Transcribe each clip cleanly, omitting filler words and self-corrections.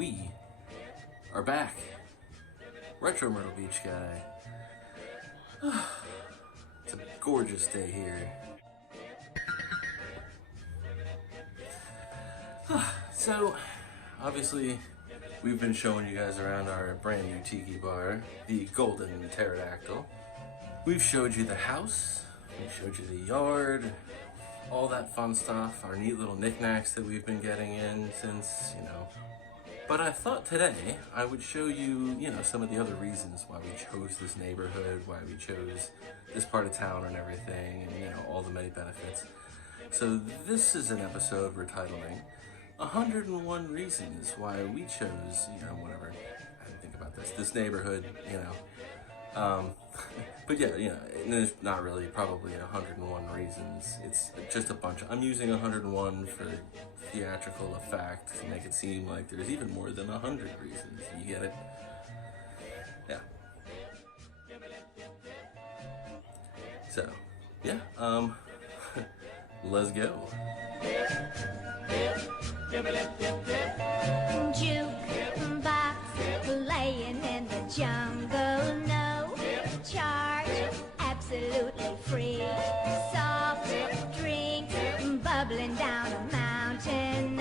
we are back. Retro Myrtle Beach guy. It's a gorgeous day here. So, obviously, we've been showing you guys around our brand new tiki bar, the Golden Pterodactyl. We've showed you the house, we showed you the yard, all that fun stuff, our neat little knickknacks that we've been getting in since, But I thought today I would show you, some of the other reasons why we chose this neighborhood, why we chose this part of town and everything, and, all the many benefits. So this is an episode we're titling 101 Reasons Why We Chose, whatever. I didn't think about this neighborhood, But yeah, there's not really probably 101 reasons. It's just a bunch I'm using 101 for theatrical effect to make it seem like there's even more than 100 reasons. You get it? Yeah. So, yeah, let's go. Jukebox playing in the jungle, no charge, absolutely free. Soft drinks bubbling down a mountain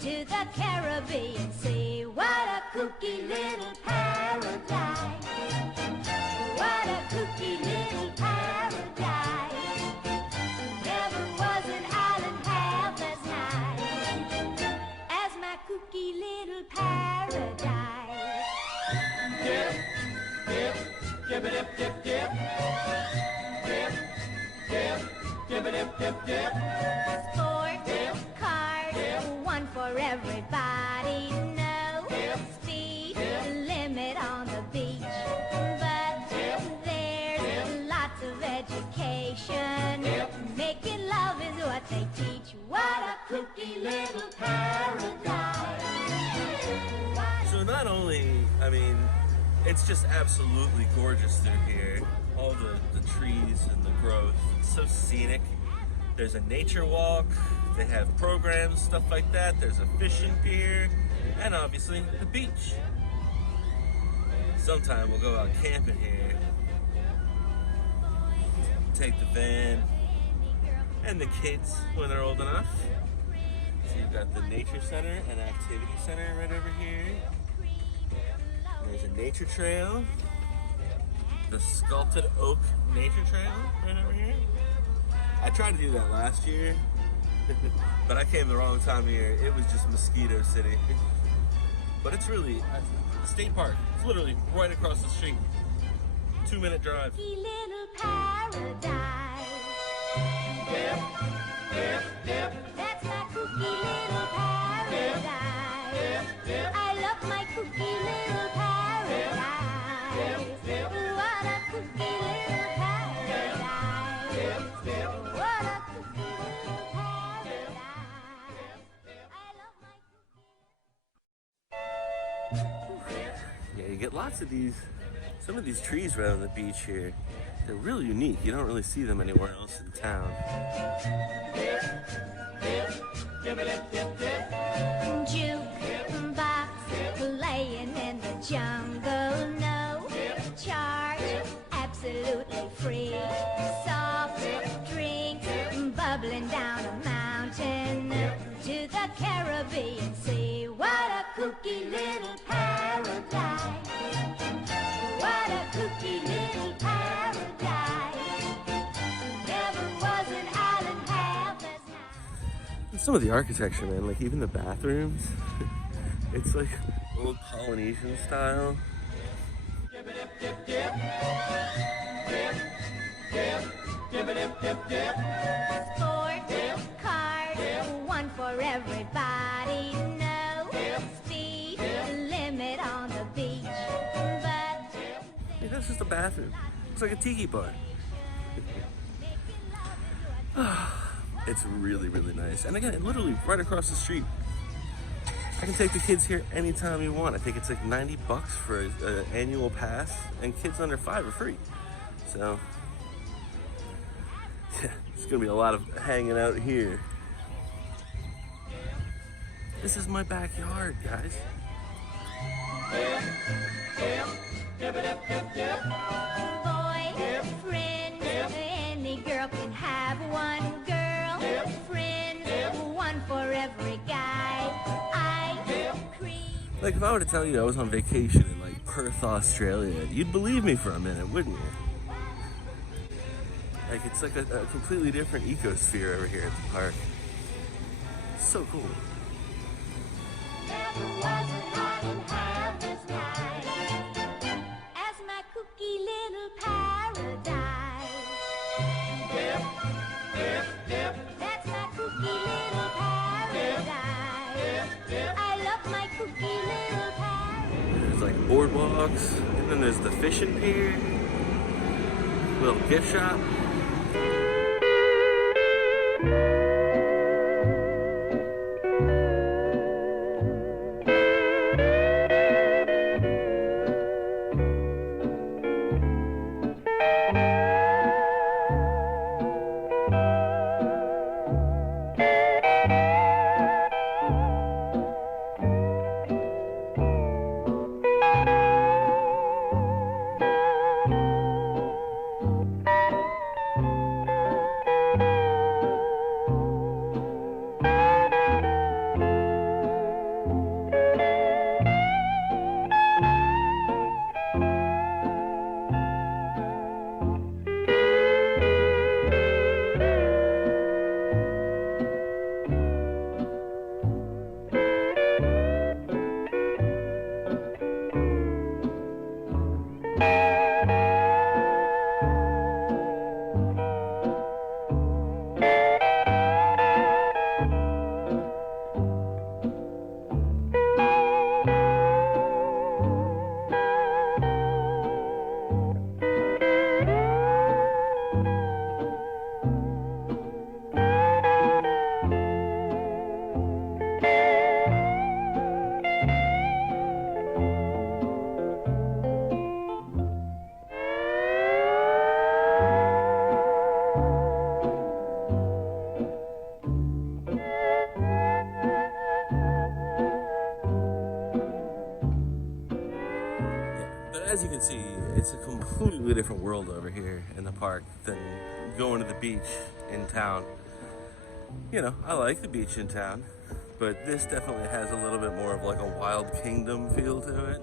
to the Caribbean Sea. What a kooky little paradise. What a kooky little paradise. Never was an island half as nice as my kooky little paradise. Dip, dip, dip, dip, dip, dip. Dip, dip, dip, dip, dip, dip. Sport, cars, one for everybody. No speed limit on the beach, but there's lots of education. Making love is what they teach. What a kooky little paradise. So not only, it's just absolutely gorgeous through here. All the trees and the growth. It's so scenic. There's a nature walk. They have programs, stuff like that. There's a fishing pier. And obviously, the beach. Sometime we'll go out camping here. Take the van. And the kids when they're old enough. So you've got the nature center and activity center right over here. There's a nature trail. The sculpted oak nature trail right over here. I tried to do that last year, but I came the wrong time of year. It was just mosquito city. But it's really a state park. It's literally right across the street. 2-minute drive. Little paradise. Dip, dip, dip. That's my kooky little paradise. Dip, dip. I love my kooky little paradise. What a kooky little paradise. What a kooky little paradise. I love my kooky. Yeah, you get lots of these, some of these trees right on the beach here. They're really unique. You don't really see them anywhere else in town. Jukebox playing in the jungle, no charge, absolutely free. Soft drinks bubbling down a mountain to the Caribbean Sea. What a kooky little paradise. What a kooky little paradise. Never was an island half as nice. Some of the architecture, man, like even the bathrooms, it's like old Polynesian style. Dip, dip, dip, dip. Dip, dip, dip, dip, dip, dip. Sport, cars, one for everybody. No speed limit on the beach, but Hey, that's just a bathroom. It's like a tiki bar. It's really, really nice. And again, literally right across the street. I can take the kids here anytime you want. I think it's like $90 for an annual pass, and kids under 5 are free. So, yeah, it's gonna be a lot of hanging out here. This is my backyard, guys. Boyfriend, any girl can have one girlfriend, one for every guy. Ice cream. Like if I were to tell you I was on vacation in like Perth, Australia, you'd believe me for a minute, wouldn't you? Like it's like a completely different ecosphere over here at the park. So cool. There was a night in heaven's night, as my cookie little paradise. That's my cookie little paradise. I love my cookie little paradise. There's like boardwalks, and then there's the fishing pier, little gift shop. As you can see, it's a completely different world over here in the park than going to the beach in town. You know, I like the beach in town, but this definitely has a little bit more of like a wild kingdom feel to it.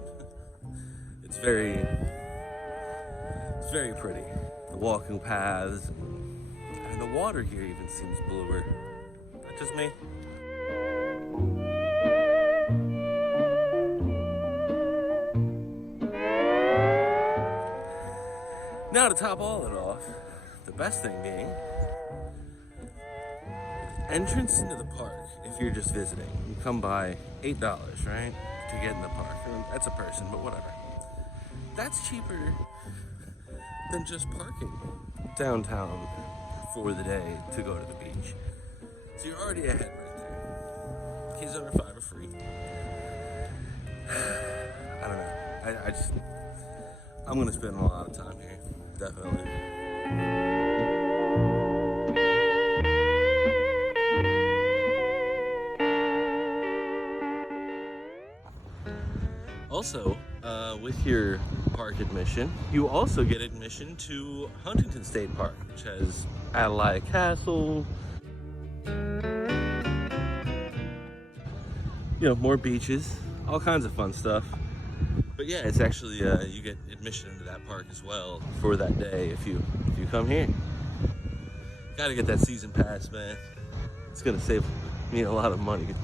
It's very pretty. The walking paths, and the water here even seems bluer. Is that just me? Now to top all it off, the best thing being, entrance into the park, if you're just visiting, you come by $8, right, to get in the park. And that's a person, but whatever. That's cheaper than just parking downtown for the day to go to the beach. So you're already ahead right there. Kids under 5 are free. I don't know. I'm gonna spend a lot of time here, definitely. Also, with your park admission, you also get admission to Huntington State Park, which has Adelaide Castle, you know, more beaches, all kinds of fun stuff. But yeah, it's actually, you get admission into that park as well for that day if you come here. Gotta get that season pass, man. It's gonna save me a lot of money.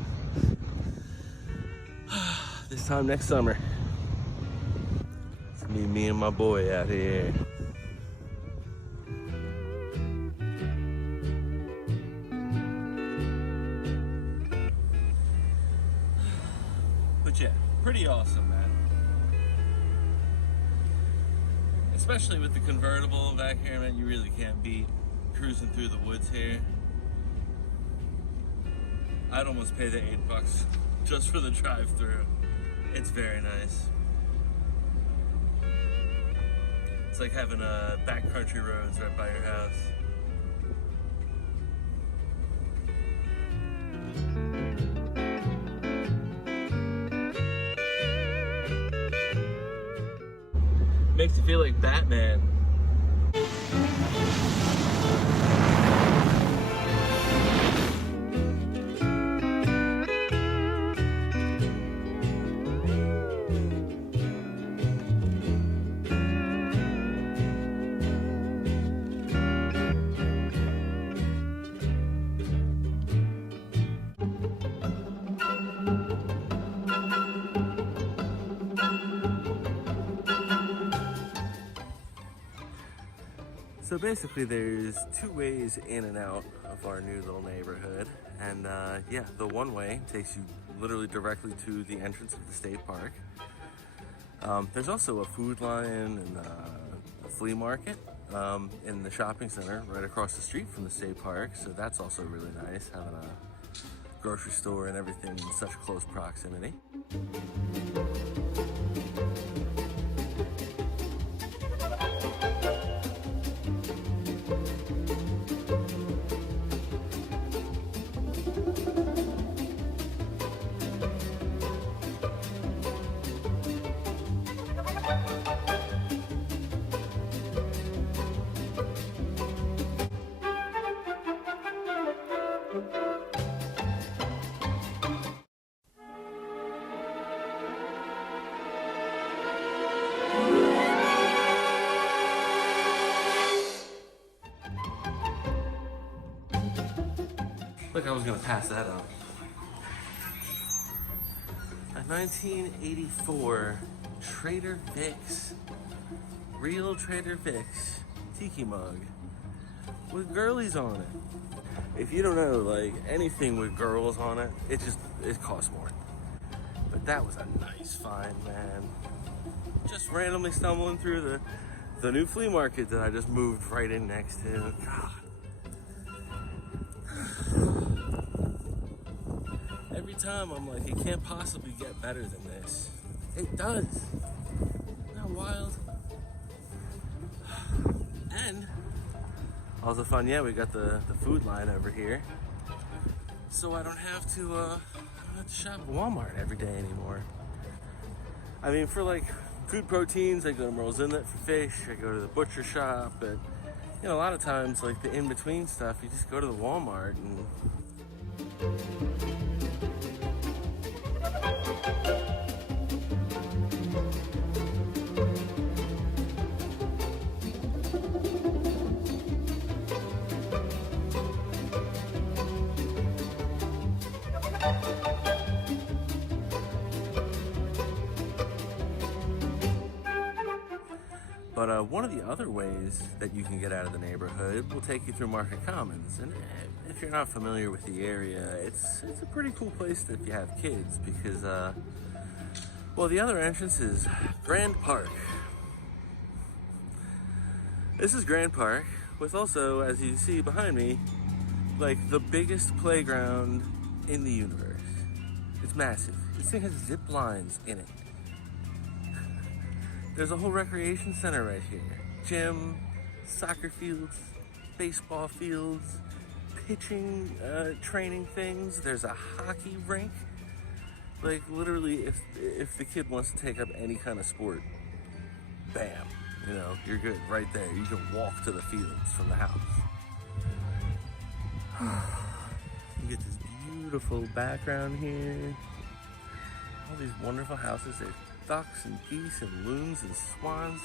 This time next summer, it's me and my boy out here. But yeah, pretty awesome, man. Especially with the convertible back here, man, you really can't beat cruising through the woods here. I'd almost pay the $8 just for the drive-through. It's very nice. It's like having a backcountry roads right by your house. makes you feel like Batman. So basically there's two ways in and out of our new little neighborhood. And yeah, the one way takes you literally directly to the entrance of the state park. There's also a food line and a flea market in the shopping center right across the street from the state park. So that's also really nice, having a grocery store and everything in such close proximity. Look, I was gonna pass that up. A 1984 Trader Vic's, real Trader Vic's tiki mug with girlies on it. If you don't know, like anything with girls on it, it costs more. But that was a nice find, man. Just randomly stumbling through the new flea market that I just moved right in next to. God. Every time I'm like, it can't possibly get better than this. It does. Isn't that wild? And also fun, yeah, we got the food line over here. So I don't have to shop at Walmart every day anymore. I mean, for like food proteins, I go to Myrtle's Inlet for fish, I go to the butcher shop, but you know, a lot of times like the in-between stuff, you just go to the Walmart and But one of the other ways that you can get out of the neighborhood will take you through Market Commons. And if you're not familiar with the area, it's a pretty cool place if you have kids because, well, the other entrance is Grand Park. This is Grand Park with also, as you see behind me, like the biggest playground in the universe. It's massive. This thing has zip lines in it. There's a whole recreation center right here. Gym, soccer fields, baseball fields, pitching training things. There's a hockey rink. Like literally, if the kid wants to take up any kind of sport, bam, you know, you're good right there. You can walk to the fields from the house. You get this beautiful background here. All these wonderful houses. There's ducks and geese and loons and swans.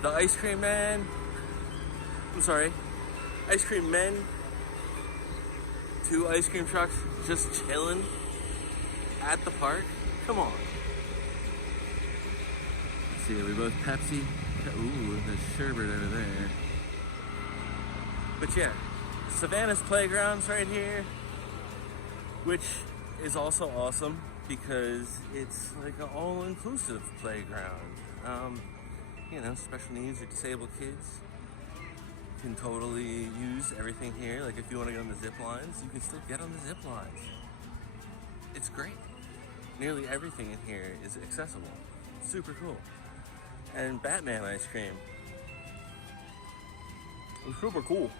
The ice cream man, ice cream men, 2 ice cream trucks just chilling at the park. Come on. Let's see, are we both Pepsi? Ooh, there's sherbet over there. But yeah, Savannah's Playground's right here, which is also awesome because it's like an all-inclusive playground. You know, special needs or disabled kids can totally use everything here. Like if you want to get on the zip lines, you can still get on the zip lines. It's great. Nearly everything in here is accessible. Super cool. And Batman ice cream. It's super cool.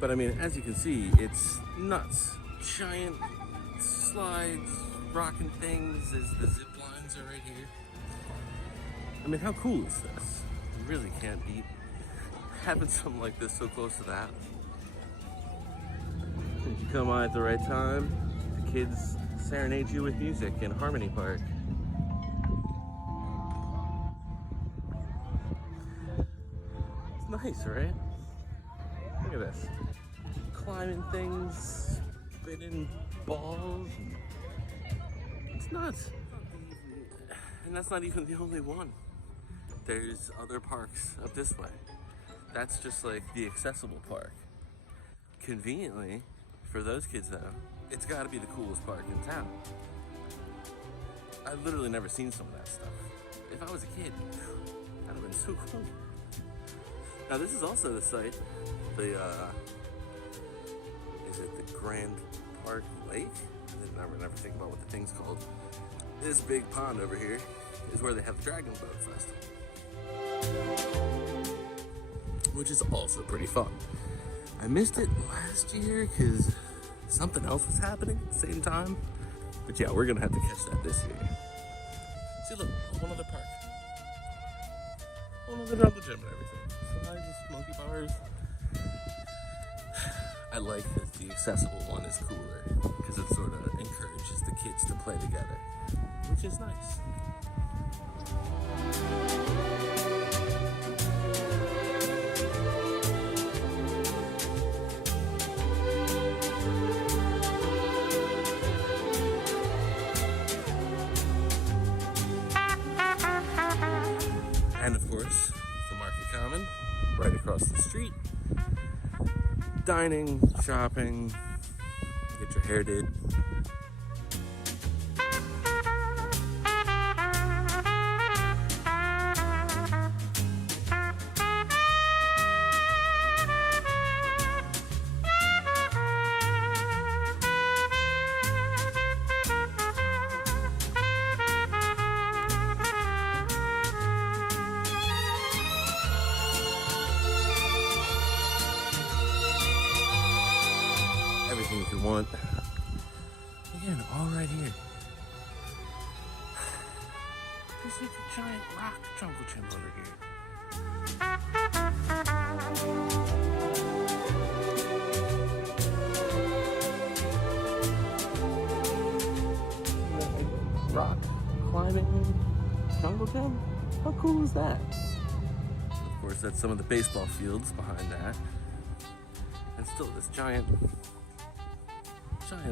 But I mean, as you can see, it's nuts. Giant slides, rocking things. The zip lines are right here. I mean, how cool is this? You really can't beat having something like this so close to the house. If you come on at the right time, the kids serenade you with music in Harmony Park. It's nice, right? Look at this. Climbing things, spinning balls. It's nuts. And that's not even the only one. There's other parks up this way. That's just like the accessible park. Conveniently, for those kids though, it's gotta be the coolest park in town. I've literally never seen some of that stuff. If I was a kid, that'd have been so cool. Now this is also the site, is it the Grand Park Lake? I never think about what the thing's called. This big pond over here is where they have the Dragon Boat Festival, which is also pretty fun. I missed it last year because something else was happening at the same time. But yeah, we're gonna have to catch that this year. See, look, a whole other park. Whole other jungle gym and everything. Slides, monkey bars. I like that the accessible one is cooler because it sort of encourages the kids to play together, which is nice. And of course, the Market Common, right across the street. Dining, shopping, get your hair did. Everything you could want. Again, all right here. There's like a giant rock jungle gym over here. Rock climbing jungle gym? How cool is that? Of course, that's some of the baseball fields behind that. And still this giant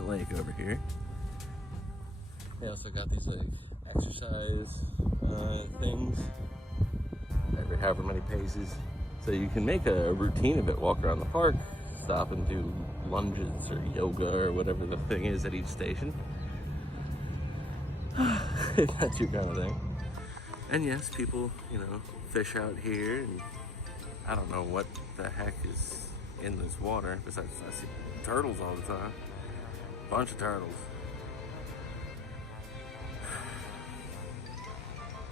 lake over here. They also got these like exercise things every however many paces, so you can make a routine of it. Walk around the park, stop and do lunges or yoga or whatever the thing is at each station. If that's your kind of thing. And yes, people, you know, fish out here, and I don't know what the heck is in this water besides I see turtles all the time. Bunch of turtles.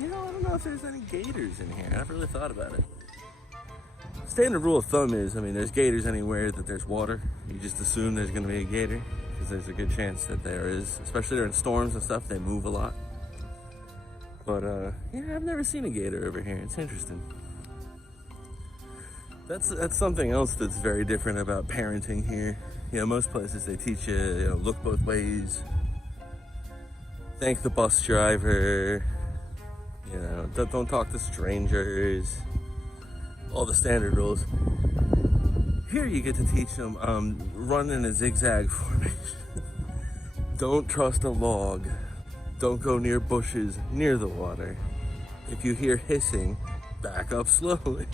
You know, I don't know if there's any gators in here. I never really thought about it. Standard rule of thumb is, I mean, there's gators anywhere that there's water. You just assume there's going to be a gator because there's a good chance that there is. Especially during storms and stuff, they move a lot. But yeah, I've never seen a gator over here. It's interesting. That's something else that's very different about parenting here. You know, most places they teach you, you know, look both ways, thank the bus driver, you know, don't talk to strangers, all the standard rules. Here you get to teach them run in a zigzag formation. Don't trust a log. Don't go near bushes near the water. If you hear hissing, back up slowly.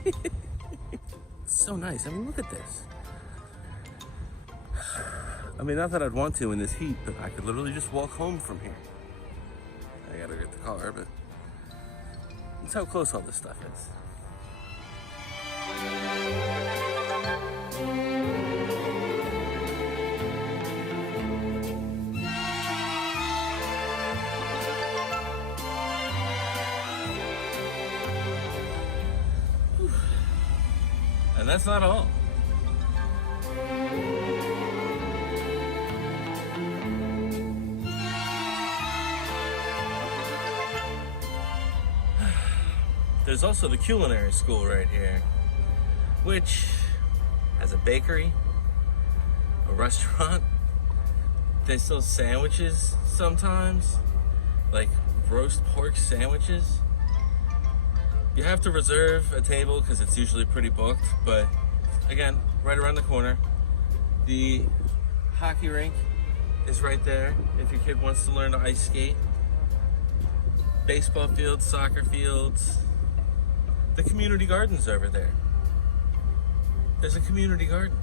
It's so nice. I mean, look at this. I mean, not that I'd want to in this heat, but I could literally just walk home from here. I gotta get the car, but that's how close all this stuff is. And that's not all. there's also the Culinary School right here, which has a bakery, a restaurant. They sell sandwiches sometimes, like roast pork sandwiches. You have to reserve a table because it's usually pretty booked, but again, right around the corner. The hockey rink is right there if your kid wants to learn to ice skate. Baseball fields, soccer fields. The community garden's over there. There's a community garden.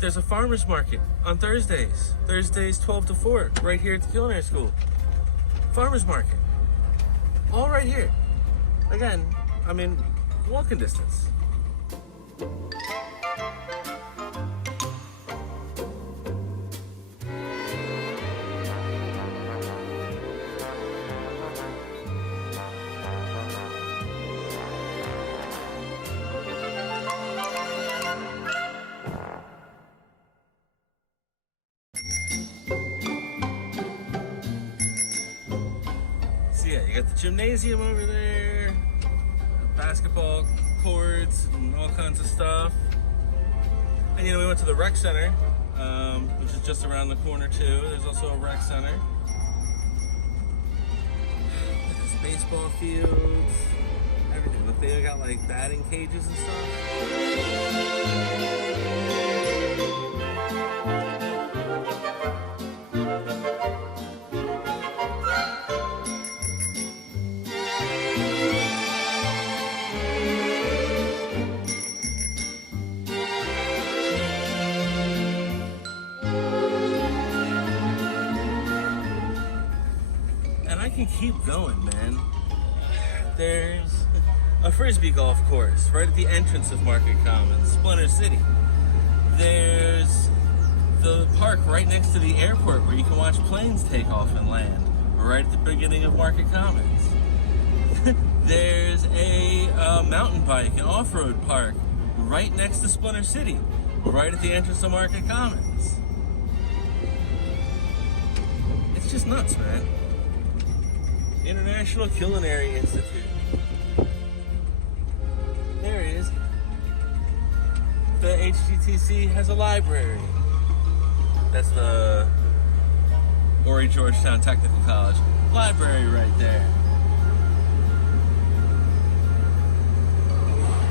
There's a farmer's market on Thursdays. Thursdays 12 to 4, right here at the Culinary School. Farmer's market. All right here. Again, I mean, walking distance. Yeah, you got the gymnasium over there, basketball courts and all kinds of stuff. And we went to the rec center, which is just around the corner too. There's also a rec center. There's baseball fields, everything. Look, they got like batting cages and stuff. I can keep going, man. There's a frisbee golf course right at the entrance of Market Commons, Splinter City. There's the park right next to the airport where you can watch planes take off and land, right at the beginning of Market Commons. There's a mountain bike and off-road park right next to Splinter City, right at the entrance of Market Commons. It's just nuts, man. International Culinary Institute. There it is. The HGTC has a library. That's the Horry Georgetown Technical College library right there.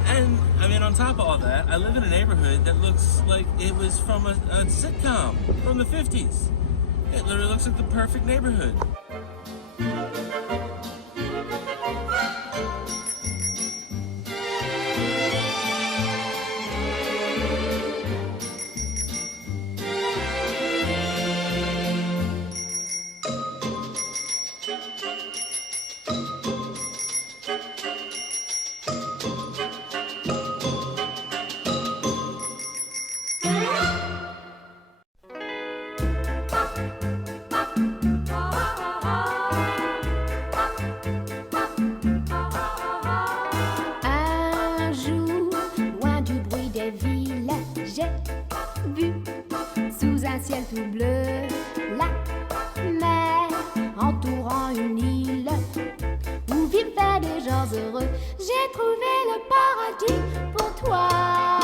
And I mean, on top of all that, I live in a neighborhood that looks like it was from a sitcom from the 50s. It literally looks like the perfect neighborhood. Ciel tout bleu, la mer entourant une île où vivaient des gens heureux. J'ai trouvé le paradis pour toi.